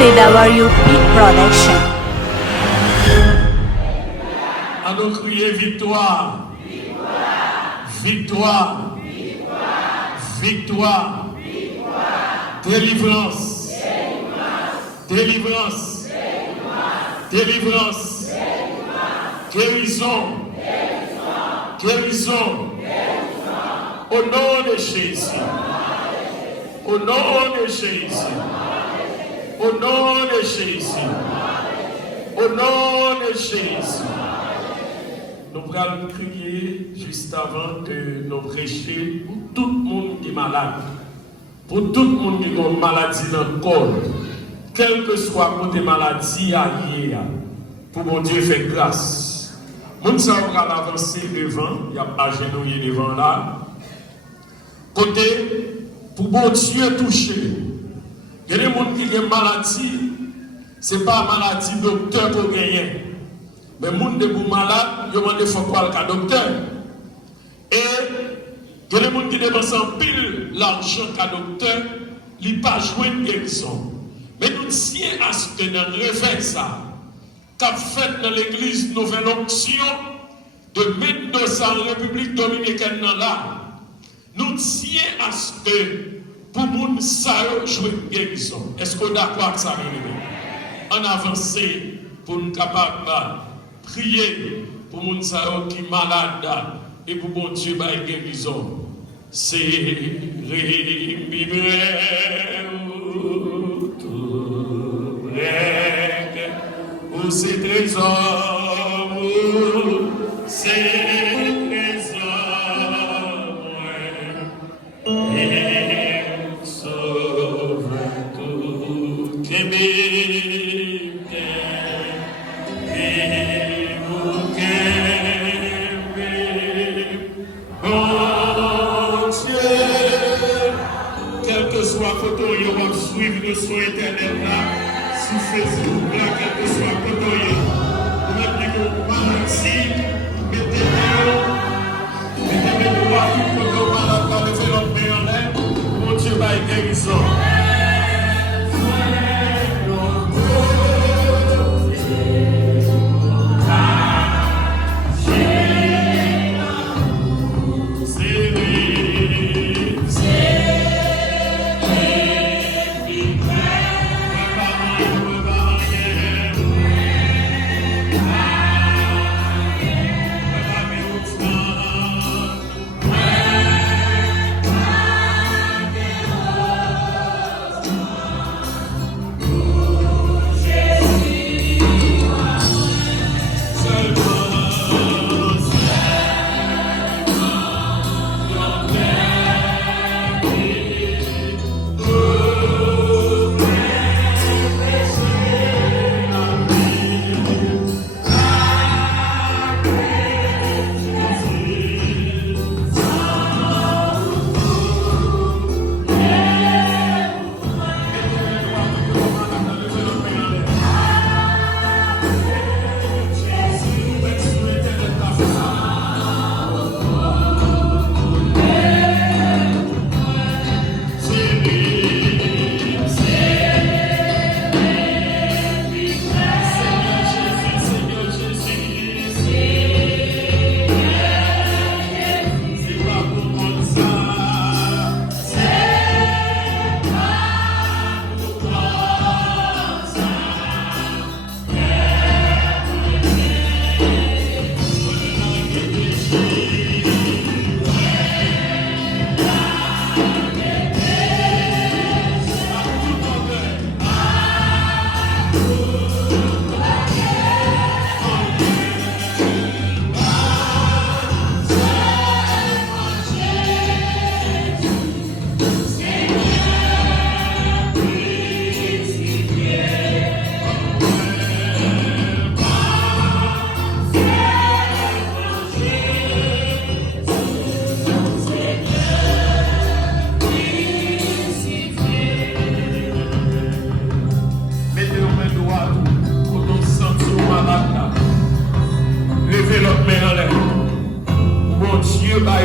WWUP Production. Allons crier victoire. Victoire. Victoire. Délivrance. Délivrance. Délivrance. Guérison. Guérison. Au nom de Jésus. Au nom de Jésus. Au nom de Jésus. Au nom de Jésus. Nous allons crier juste avant de nous prêcher pour tout le monde qui est malade. Pour tout le monde qui a une maladie dans le corps. Quelle que soit côté maladie alliée. Pour mon Dieu faire grâce. Nous allons avancer devant. Il n'y a pas genouillé devant là. Côté pour mon Dieu toucher. Il y a des gens qui ont une maladie. Ce n'est pas une maladie docteur pour gagner. Mais les gens qui sont malades, ils ont demandé faut quoi le docteur. Et il y a des gens qui dépensent en pile l'argent qu'un docteur, ils n'ont pas joué une guérison. Mais nous tiens à ce que dans le réveil ça, qu'a fait dans l'église nouvelle onction de mettre dans la République dominicaine là. Nous tiens à ce que pour nous ça jouer une guérison. Est-ce qu'on est d'accord avec ça? On avance pour nous capables de prier pour nous qui sont malades et pour bon Dieu une guérison. C'est ou c'est trésor, c'est trésor, et sauve tout photo, il va suivre le son internet là, sur Facebook là, quel que soit photo, vous mettez vos maladie, mettez vos photo malade là, mettez l'autre main en l'air, mon Dieu va y guérison.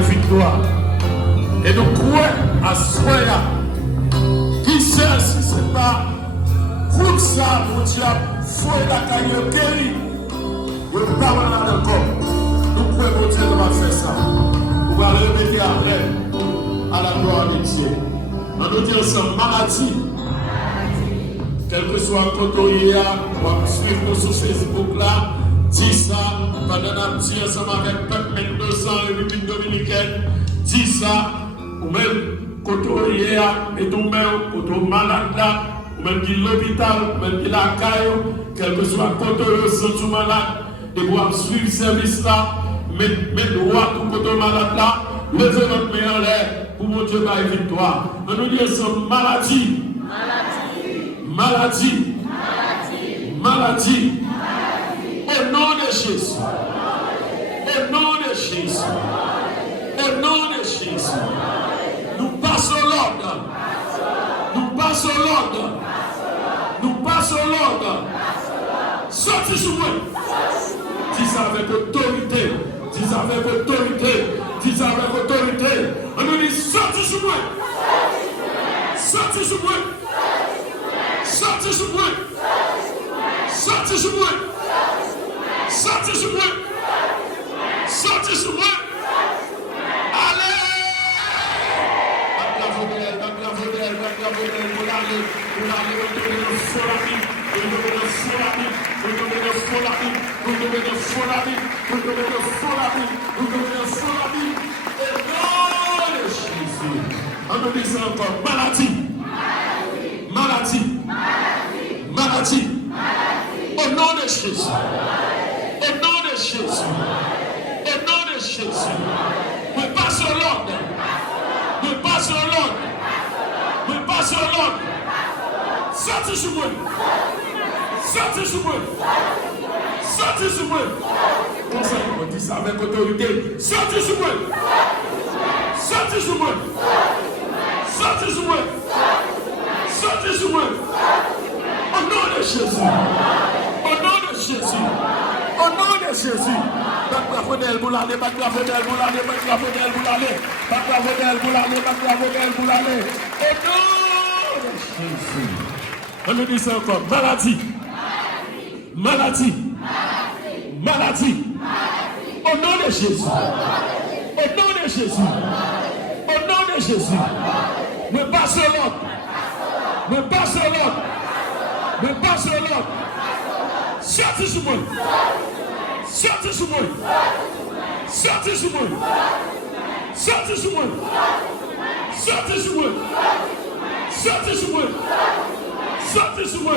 victoire. Et nous croyons à soi. Qui sait si ce n'est pas groupe ça, mon Dieu, faut la caille guéri. Vous ne pas malade encore. Nous pouvons mon Dieu va faire ça. Vous allez répéter après à la gloire de Dieu. On nous dit ensemble, maladie. Quel que soit le côté, on va suivre nous sur Facebook là. Dis ça, pendant un petit ensemble avec le peuple Mendoza, République Dominicaine. Dis ça, ou même côté, et tout même, côté malade là. Même qui l'hôpital, même qui la caille, quel que soit le côté sont malade, et pour suivre le service là, mettre droit tout côté malade là, levez notre main en l'air pour mon Dieu par victoire. On nous dit ensemble maladie, maladie, maladie, au nom de Jésus, au nom de Jésus, au nom de Jésus, nous passons l'ordre, nous passons l'ordre. Nous passons l'ordre. Sortez sur moi. Dis ça avec autorité. Dis ça avec autorité. Dis ça avec autorité. On nous dit sortez sur moi. Sortez sur moi. Sortez sur moi. Sortez sur moi. Sortez sur moi. Sortez sur moi. Allez. On nous dit encore maladie, maladie, maladie, au nom de Jésus, au nom de Jésus, au nom de Jésus, mais pas sur l'ordre, mais pas sur l'ordre, mais pas sur l'ordre. Sortez sur moi. Sortez sur moi. Sortez sur moi. On dit ça avec autorité. Sortez sur moi. Sortez sur moi. Sortez sur moi. Sortez sur moi. Au nom de Jésus. Au nom de Jésus. Au nom de Jésus. Bac-la-fodelle, boulale, bac-la-fodelle, boulale, bac-la-fodelle, boulale, bac-la-fodelle, boulale, bac-la-fodelle, boulale. Au nom de Jésus. On nous dit ça encore. Maladie. Maladie. Maladie. Au nom de Jésus. Au nom de Jésus. Au nom de Jésus. Ne pas sur l'autre. Ne pas sur l'autre. Ne pas sur l'autre. Sortez sur moi. Sortez sur moi. Sortez sur moi. Sortez sur moi. Sortez sur moi. Sortez sur moi. Sortez sur moi.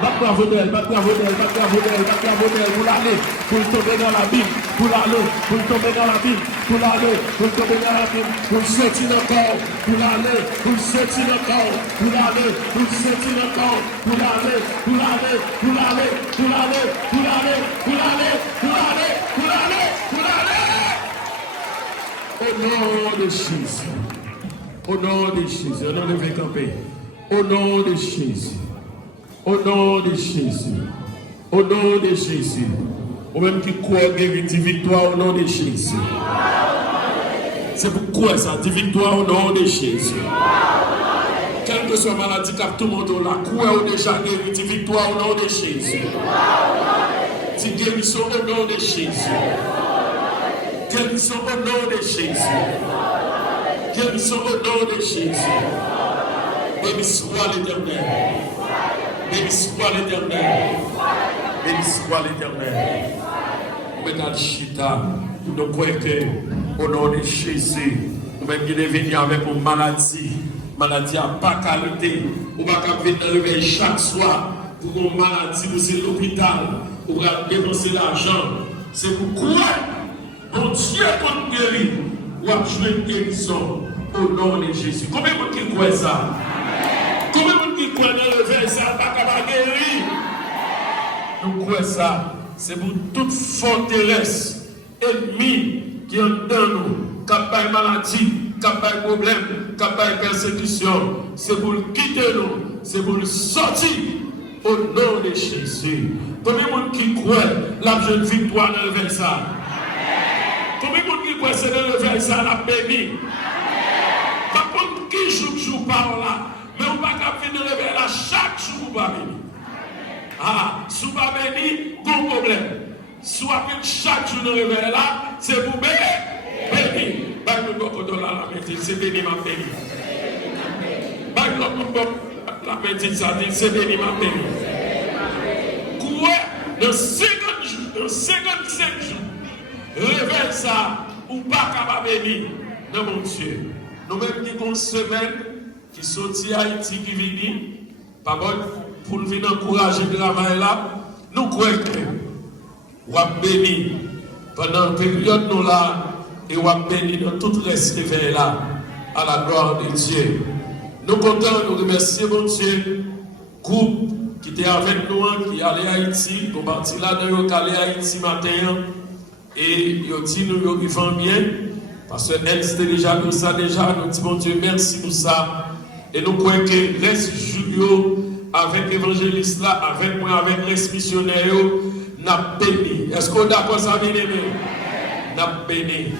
Bac-la-fodelle, bac-la-fodelle, bac-la-fodelle, bac-la-fodelle, pour l'aller, pour tomber dans la Bible, pour l'aller, pour tomber dans la Bible, pour l'aller, pour tomber dans la Bible, pour sortir le corps, pour l'aller, pour sortir le corps, pour l'aller, pour sortir le corps, pour l'aller, pour l'aller, pour l'aller, pour l'aller, pour l'aller, pour l'aller, pour l'aller, pour l'aller, pour l'aller. Au nom de Jésus, au nom de Jésus, au nom de Vécampé, au nom de Jésus. Au nom de Jésus, au nom de Jésus, ou même qui croit guérir, dit victoire au nom de Jésus. C'est pourquoi ça dit victoire au nom de Jésus. Quelle que soit maladie, car tout le monde la croix ou déjà guéri, dit victoire au nom de Jésus. Dit guérison au nom de Jésus. Guérison au nom de Jésus. Guérison au nom de Jésus. Béni soit l'Éternel. Béni soit l'Éternel. Béni soit l'Éternel. Mesdames, Chita, nous croyons que au nom de Jésus, nous même qui venir avec une maladie, maladie à pas qualité, ou pas venir lever chaque soir pour une maladie, pour c'est l'hôpital, ou dépenser l'argent. C'est pourquoi mon Dieu qu'on guérit, ou a joué une guérison au nom de Jésus. Combien de monde qui croit ça? Combien de monde qui croit dans le verset pas capable de guérir? Nous croyons ça. C'est pour toute forteresse ennemie qui est dans nous, qui a pas maladie, qui a pas problème, qui a pas persécution. C'est pour quitter nous, c'est pour sortir au nom de Jésus. Combien de monde qui croit la jeune victoire dans le verset? Combien de monde qui croit c'est dans le verset la béni? Par contre, qui joue par là? Mais on ne va pas venir lever là chaque jour pour pas venir. Ah, si vous pas béni, bon problème. Soit que chaque jour nous réveille là, c'est pour béni. Bah, nous beaucoup de la médecine, c'est béni ma béni. Bah, la médecine, ça dit, c'est béni ma béni. Quoi, dans 50 jours, dans 55 jours, réveille ça, ou pas capable béni, non mon Dieu. Nous-mêmes qui avons une semaine, qui sortit à Haïti, qui vient, pas bon, pour venir encourager le travail là, nous croyons que nous avons béni pendant une période nous là, et nous avons béni dans tout le réveil là, à la gloire de Dieu. Nous comptons, nous remercions mon Dieu, groupe qui était avec nous, qui allait à Haïti, qui parti là, nous allé à Haïti matin, et ils ont dit nous vivons bien, parce que elle c'était déjà nous ça déjà, nous disons mon Dieu merci pour ça, et nous croyons que reste Julio avec l'évangéliste là, avec moi, avec les missionnaires, n'a béni. Est-ce qu'on est d'accord ça, bien aimé? N'a béni.